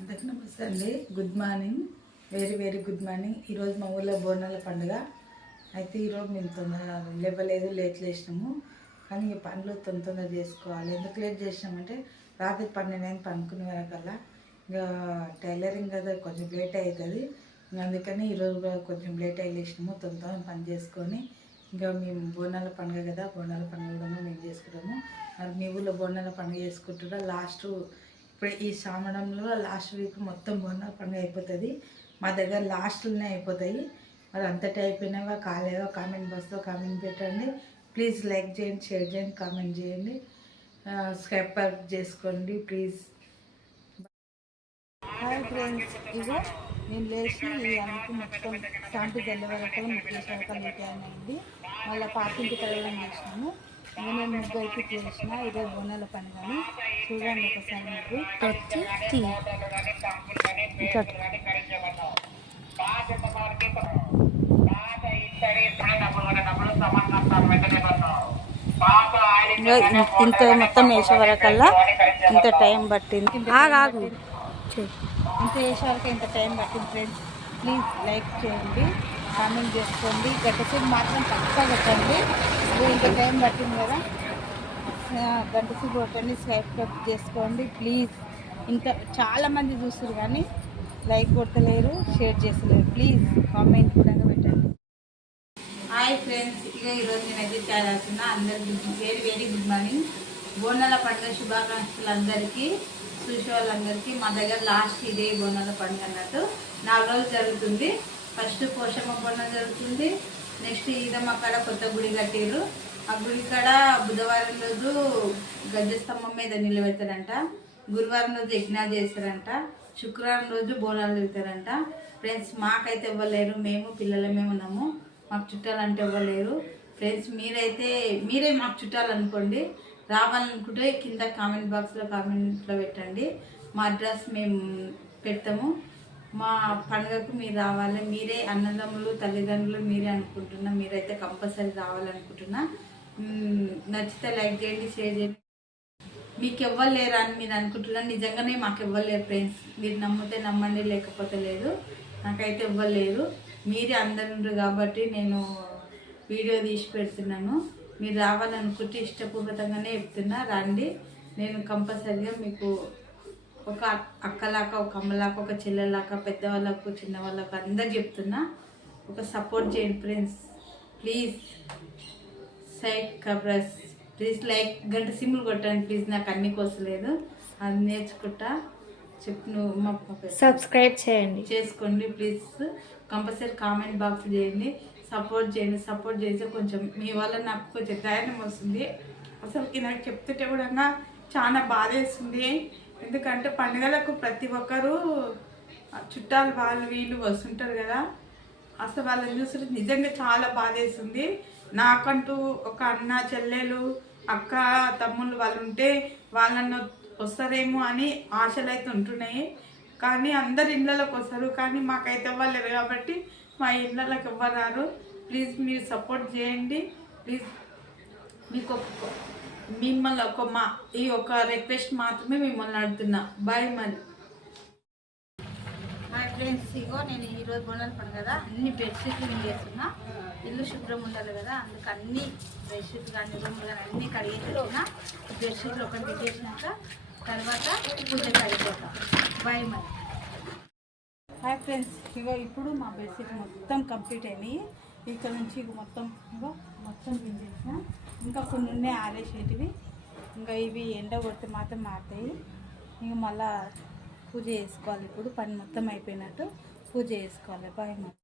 అందరికీ నమస్తే అండి. Good morning, very very good morning. ఈరోజు మా ఊళ్ళో బోనాల పండుగ అయితే ఈరోజు మేము తొందరగా లేవలేదు, లేట్ లేచినాము. కానీ ఈ పనులు తొందరగా చేసుకోవాలి. ఎందుకు లేట్ చేసినామంటే రాత్రి 12 పనుకునే వరకల్లా ఇంకా టైలరింగ్ కదా కొంచెం లేట్ అవుతుంది. అందుకని ఈరోజు కూడా కొంచెం లేట్ అయ్యి లేచినాము. తొందరగా పని చేసుకొని ఇంకా మేము బోనాల పండుగ కదా, బోనాల పండుగ కూడా మేము చేసుకుంటాము. మరి మీ ఊళ్ళో బోనాల పండుగ చేసుకుంటారా? లాస్ట్ ఇప్పుడు ఈ శ్రావణంలో లాస్ట్ వీక్ మొత్తం బోనాల పండుగ అయిపోతుంది. మా దగ్గర లాస్ట్లోనే అయిపోతాయి. మరి అంతటి అయిపోయినాక కాలేదో కామెంట్ బాక్స్లో కామెంట్ పెట్టండి. ప్లీజ్ లైక్ చేయండి, షేర్ చేయండి, కామెంట్ చేయండి, సబ్స్క్రైబ్ చేసుకోండి ప్లీజ్. హాయ్ ఫ్రెండ్స్, ఇగో నేను లేచి ఈ అందుకు మొత్తం శాంతి జల్లి వరకు ముగ్గు చేసాక పెట్టానండి. మళ్ళీ పాతింటి కడగడం చేసినాము. ఇంకా నేను ముగ్గు అయితే చేసిన ఇదే బోనాల పని. కానీ చూడండి ఒకసారి ముగ్గు ఇంత మొత్తం వేసే వరకల్లా ఇంత టైం పట్టింది. ఇంత వేసే వరకు ఇంత టైం పట్టింది ఫ్రెండ్స్. ప్లీజ్ లైక్ చేయండి, కామెంట్ చేసుకోండి, గంటసేపు మాత్రం పక్కా కొట్టండి. ఇంత టైం పట్టింది కదా, గంటసేపు కొట్టండి, సబ్స్క్రైబ్ చేసుకోండి ప్లీజ్. ఇంకా చాలామంది చూస్తారు కానీ లైక్ కొట్టలేరు, షేర్ చేస్తలేరు. ప్లీజ్ కామెంట్ కూడా పెట్టండి. హాయ్ ఫ్రెండ్స్, ఇక ఈరోజు నేనైతే చాలా అవుతున్నా. అందరికీ వెరీ వెరీ గుడ్ మార్నింగ్. బోనాల పండుగ శుభాకాంక్షలు అందరికీ, చూసే వాళ్ళందరికీ. మా దగ్గర లాస్ట్ ఇదే బోనాల పండుగ అన్నట్టు 4 రోజులు జరుగుతుంది. ఫస్ట్ పోషమ్మ బోనం జరుగుతుంది. నెక్స్ట్ ఈదమ్మ కాడ కొత్త గుడి కట్టారు. ఆ గుడి కాడ బుధవారం రోజు గజస్తంభం మీద నిలబెడతారంట. గురువారం రోజు యజ్ఞాలు చేస్తారంట. శుక్రవారం రోజు బోనాలు వెళ్తారంట. ఫ్రెండ్స్ మాకైతే ఇవ్వలేరు, మేము పిల్లలమే ఉన్నాము. మాకు చుట్టాలు అంటే ఇవ్వలేరు ఫ్రెండ్స్. మీరే మాకు చుట్టాలు అనుకోండి. రావాలనుకుంటే కింద కామెంట్ బాక్స్లో కామెంట్లో పెట్టండి. మా అడ్రస్ మేము పెడతాము. మా పండుగకు మీరు రావాలి. మీరే అన్నదమ్ములు తల్లిదండ్రులు మీరే అనుకుంటున్నా. మీరైతే కంపల్సరీ రావాలనుకుంటున్నా. నచ్చితే లైక్ చేయండి, షేర్ చేయండి. మీకు ఇవ్వలేరా అని మీరు అనుకుంటున్నారు. నిజంగానే మాకు ఇవ్వలేరు ఫ్రెండ్స్. మీరు నమ్మితే నమ్మండి, లేకపోతే లేదు. నాకైతే ఇవ్వలేరు. మీరే అందరు కాబట్టి నేను వీడియో తీసి పెడుతున్నాను. మీరు రావాలనుకుంటే ఇష్టపూర్వకంగానే చెప్తున్నా, రండి. నేను కంపల్సరిగా మీకు ఒక అక్కలాగా, ఒక అమ్మలాగా, ఒక చెల్లెలాగా, పెద్దవాళ్ళకు చిన్నవాళ్ళకు అందరు చెప్తున్నా. ఒక సపోర్ట్ చేయండి ఫ్రెండ్స్ ప్లీజ్. ప్లీజ్ లైక్ గంట సిమ్లు కొట్టండి ప్లీజ్. నాకు అన్ని కోసలేదు, అది నేర్చుకుంటా. మా సబ్స్క్రైబ్ చేసుకోండి ప్లీజ్. కంపల్సరీ కామెంట్ బాక్స్ చేయండి, సపోర్ట్ చేయండి. సపోర్ట్ చేస్తే కొంచెం మీ వల్ల నాకు కొంచెం ధైర్యం వస్తుంది. అసలుకి నాకు చెప్తుంటే కూడా చాలా బాధేస్తుంది. ఎందుకంటే పండుగలకు ప్రతి ఒక్కరూ చుట్టాలు వాళ్ళు వీళ్ళు వస్తుంటారు కదా. అసలు వాళ్ళని చూస్తుంటే నిజంగా చాలా బాధేస్తుంది. నాకంటూ ఒక అన్న చెల్లెలు అక్క తమ్ముళ్ళు వాళ్ళు ఉంటే వాళ్ళను వస్తారేమో అని ఆశలు అయితే ఉంటున్నాయి. కానీ అందరు ఇళ్ళలోకి వస్తారు, కానీ మాకైతే ఇవ్వలేరు కాబట్టి మా ఇళ్ళలోకి ఇవ్వరారు. ప్లీజ్ మీరు సపోర్ట్ చేయండి ప్లీజ్. మీకు మిమ్మల్ని ఈ ఒక రిక్వెస్ట్ మాత్రమే మిమ్మల్ని అడుగుతున్నా. బాయ్ మరి. హాయ్ ఫ్రెండ్స్, ఇగో నేను ఈరోజు బోనాల పండుగ కదా, అన్ని బెడ్షీట్లు నేను చేస్తున్నా. ఇల్లు శుభ్రం ఉండాలి కదా, అందుకు అన్ని బెడ్షీట్లు కానీ రూమ్లు కానీ అన్నీ కడిగేస్తున్నా. బెడ్షీట్లు ఒకటి చేసినాక తర్వాత పూజ అయిపోతాం. బాయ్ మరి. హాయ్ ఫ్రెండ్స్, ఇగో ఇప్పుడు మా బెడ్షీట్ మొత్తం కంప్లీట్ అయినాయి. ఇక్కడ నుంచి ఇక మొత్తం పిండేసిన. ఇంకా కొన్ని ఉన్నాయి ఆరేసేటివి. ఇంకా ఇవి ఎండ కొడితే మాత్రం మారుతాయి. ఇంక మళ్ళా పూజ చేసుకోవాలి. ఇప్పుడు పని మొత్తం అయిపోయినట్టు పూజ చేసుకోవాలి. బాయ్ మరి.